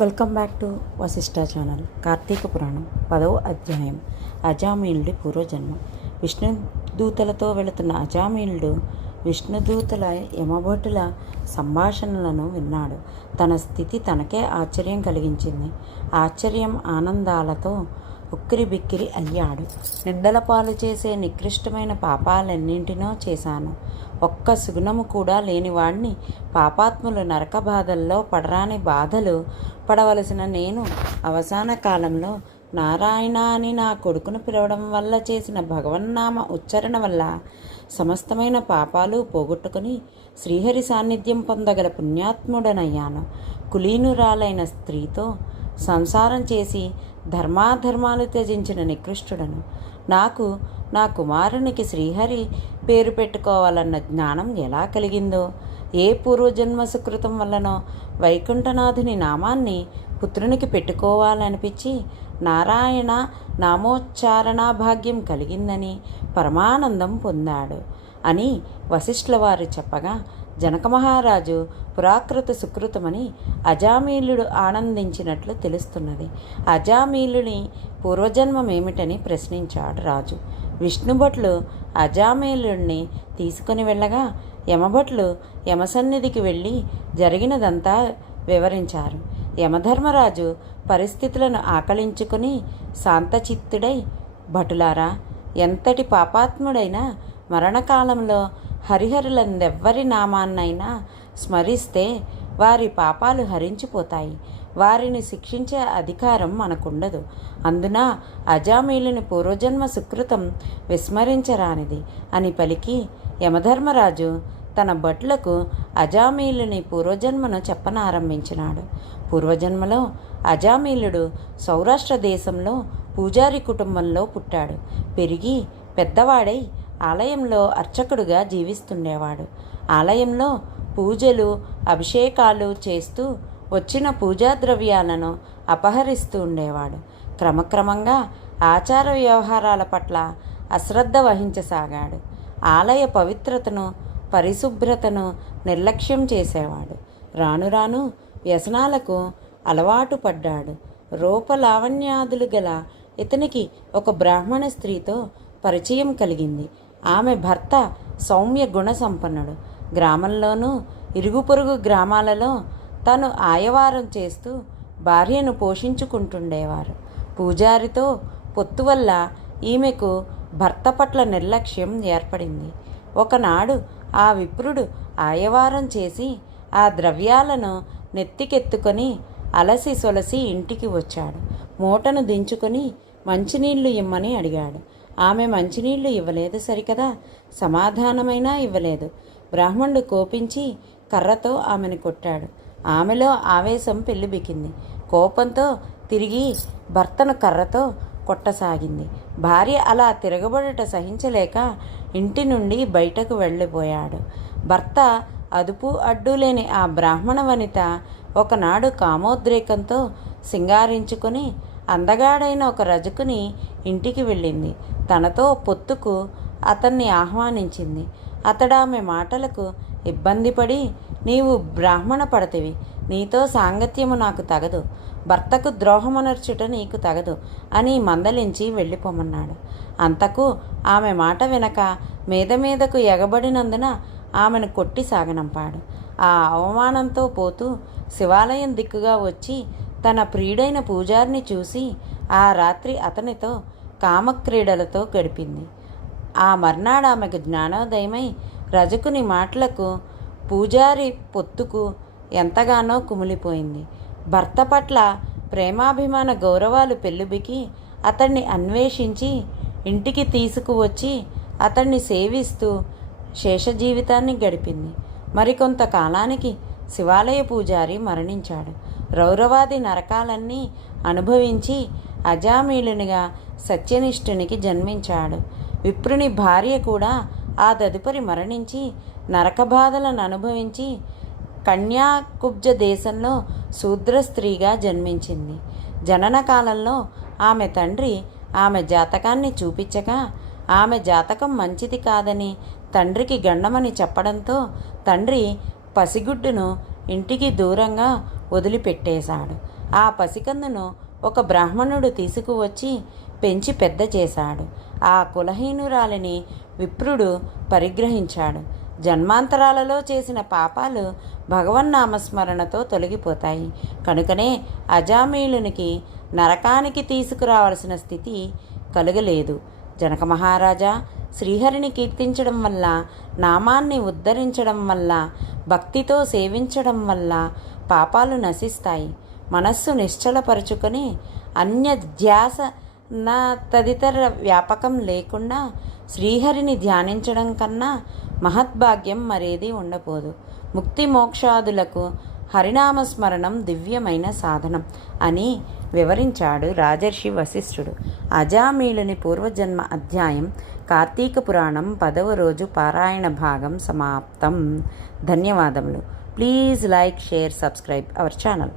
Welcome back to Vashishta channel Karthika Puranam పదవ అధ్యాయం అజామీనుడి పూర్వజన్మ. విష్ణుదూతలతో వెళుతున్న అజామీనుడు విష్ణుదూతల యమభటుల సంభాషణలను విన్నాడు. తన స్థితి తనకే ఆశ్చర్యం కలిగించింది. ఆశ్చర్యం ఆనందాలతో ఉక్కిరి బిక్కిరి అయ్యాడు. నిందల పాలు చేసే నికృష్టమైన పాపాలన్నింటినో చేశాను. ఒక్క సుగుణము కూడా లేనివాడిని పాపాత్ములు నరక బాధల్లో పడరాని బాధలు పడవలసిన నేను అవసాన కాలంలో నారాయణ అని నా కొడుకును పిలవడం వల్ల చేసిన భగవన్నామ ఉచ్చారణ వల్ల సమస్తమైన పాపాలు పోగొట్టుకుని శ్రీహరి సాన్నిధ్యం పొందగల పుణ్యాత్ముడనయ్యాను. కులీనురాలైన స్త్రీతో సంసారం చేసి ధర్మాధర్మాలు త్యజించిన నికృష్టుడను. నాకు నా కుమారునికి శ్రీహరి పేరు పెట్టుకోవాలన్న జ్ఞానం ఎలా కలిగిందో? ఏ పూర్వజన్మ సుకృతం వల్లనో? వైకుంఠనాథుని నామాన్ని పుత్రునికి పెట్టుకోవాలనిపించి నారాయణ నామోచ్చారణ భాగ్యం కలిగిందని పరమానందం పొందాడు అని వశిష్ఠుల వారు చెప్పగా జనక మహారాజు పురాకృత సుకృతమని అజామీలుడు ఆనందించినట్లు తెలుస్తున్నది. అజామీలుని పూర్వజన్మమేమిటని ప్రశ్నించాడు రాజు. విష్ణుభట్లు అజామీలుడిని తీసుకుని వెళ్ళగా యమభట్లు యమసన్నిధికి వెళ్ళి జరిగినదంతా వివరించారు. యమధర్మరాజు పరిస్థితులను ఆకలించుకుని శాంతచిత్తుడై భటులారా ఎంతటి పాపాత్ముడైనా మరణకాలంలో హరిహరులందెవ్వరి నామాన్నైనా స్మరిస్తే వారి పాపాలు హరించిపోతాయి. వారిని శిక్షించే అధికారం మనకుండదు. అందున అజామీలుని పూర్వజన్మ సుకృతం విస్మరించరానిది అని పలికి యమధర్మరాజు తన భటులకు అజామీలుని పూర్వజన్మను చెప్పనారంభించినాడు. పూర్వజన్మలో అజామీలుడు సౌరాష్ట్ర దేశంలో పూజారి కుటుంబంలో పుట్టాడు. పెరిగి పెద్దవాడై ఆలయంలో అర్చకుడుగా జీవిస్తుండేవాడు. ఆలయంలో పూజలు అభిషేకాలు చేస్తూ వచ్చిన పూజా ద్రవ్యాలను అపహరిస్తూ ఉండేవాడు. క్రమక్రమంగా ఆచార వ్యవహారాల పట్ల అశ్రద్ధ వహించసాగాడు. ఆలయ పవిత్రతను పరిశుభ్రతను నిర్లక్ష్యం చేసేవాడు. రాను రాను వ్యసనాలకు అలవాటు పడ్డాడు. రూపలావణ్యాదులు గల ఇతనికి ఒక బ్రాహ్మణ స్త్రీతో పరిచయం కలిగింది. ఆమె భర్త సౌమ్య గుణ సంపన్నుడు గ్రామంలోనూ ఇరుగు పొరుగు గ్రామాలలో తను ఆయవారం చేస్తూ భార్యను పోషించుకుంటుండేవారు. పూజారితో పొత్తు వల్ల ఈమెకు భర్త పట్ల నిర్లక్ష్యం ఏర్పడింది. ఒకనాడు ఆ విప్రుడు ఆయవారం చేసి ఆ ద్రవ్యాలను నెత్తికెత్తుకొని అలసి సొలసి ఇంటికి వచ్చాడు. మూటను దించుకొని మంచినీళ్ళు ఇమ్మని అడిగాడు. ఆమె మంచినీళ్ళు ఇవ్వలేదు సరికదా? సమాధానమైనా ఇవ్వలేదు. బ్రాహ్మణుడు కోపించి కర్రతో ఆమెను కొట్టాడు. ఆమెలో ఆవేశం పెళ్ళిబికింది కోపంతో తిరిగి భర్తను కర్రతో కొట్టసాగింది. భార్య అలా తిరగబడుట సహించలేక ఇంటి నుండి బయటకు వెళ్ళిపోయాడు. భర్త అదుపు అడ్డు లేని ఆ బ్రాహ్మణ వనిత ఒకనాడు కామోద్రేకంతో సింగారించుకొని అందగాడైన ఒక రజకుని ఇంటికి వెళ్ళింది. తనతో పొత్తుకు అతన్ని ఆహ్వానించింది. అతడామె మాటలకు ఇబ్బంది పడి నీవు బ్రాహ్మణ పడతివి. నీతో సాంగత్యము నాకు తగదు. భర్తకు ద్రోహమనర్చుట నీకు తగదు అని మందలించి వెళ్ళిపోమన్నాడు. అంతకు ఆమె మాట వెనక మీద మీదకు ఎగబడినందున ఆమెను కొట్టి సాగనంపాడు. ఆ అవమానంతో పోతూ శివాలయం దిక్కుగా వచ్చి తన ప్రియుడైన పూజారిని చూసి ఆ రాత్రి అతనితో కామక్రీడలతో గడిపింది. ఆ మర్నాడు ఆమెకు జ్ఞానోదయమై రజకుని మాటలకు పూజారి పొత్తుకు ఎంతగానో కుమిలిపోయింది. భర్త పట్ల ప్రేమాభిమాన గౌరవాలు పెళ్ళుబికి అతన్ని అన్వేషించి ఇంటికి తీసుకువచ్చి అతన్ని సేవిస్తూ శేష జీవితాన్ని గడిపింది. మరికొంత కాలానికి శివాలయ పూజారి మరణించాడు. రౌరవాది నరకాలన్నీ అనుభవించి అజామీలునిగా సత్యనిష్ఠునికి జన్మించాడు. విప్రుని భార్య కూడా ఆ తదుపరి మరణించి నరక బాధలను అనుభవించి కన్యాకుబ్జ దేశంలో శూద్ర స్త్రీగా జన్మించింది. జనన కాలంలో ఆమె తండ్రి ఆమె జాతకాన్ని చూపించగా ఆమె జాతకం మంచిది కాదని తండ్రికి గండమని చెప్పడంతో తండ్రి పసిగుడ్డును ఇంటికి దూరంగా వదిలిపెట్టేశాడు. ఆ పసికందును ఒక బ్రాహ్మణుడు తీసుకువచ్చి పెంచి పెద్ద చేశాడు. ఆ కులహీనురాలిని విప్రుడు పరిగ్రహించాడు. జన్మాంతరాలలో చేసిన పాపాలు భగవన్నామస్మరణతో తొలగిపోతాయి. కనుకనే అజామీలునికి నరకానికి తీసుకురావాల్సిన స్థితి కలగలేదు. జనక మహారాజా శ్రీహరిని కీర్తించడం వల్ల నామాన్ని ఉద్ధరించడం వల్ల భక్తితో సేవించడం వల్ల పాపాలు నశిస్తాయి. మనస్సు నిశ్చలపరుచుకొని అన్య ధ్యాస నా తదితర వ్యాపకం లేకుండా శ్రీహరిని ధ్యానించడం కన్నా మహద్భాగ్యం మరేది ఉండబోదు. ముక్తి మోక్షాదులకు హరినామస్మరణం దివ్యమైన సాధనం అని వివరించాడు రాజర్షి వశిష్ఠుడు. అజామీలుని పూర్వజన్మ అధ్యాయం కార్తీక పురాణం పదవ రోజు పారాయణ భాగం సమాప్తం. ధన్యవాదములు. Please like share subscribe our channel.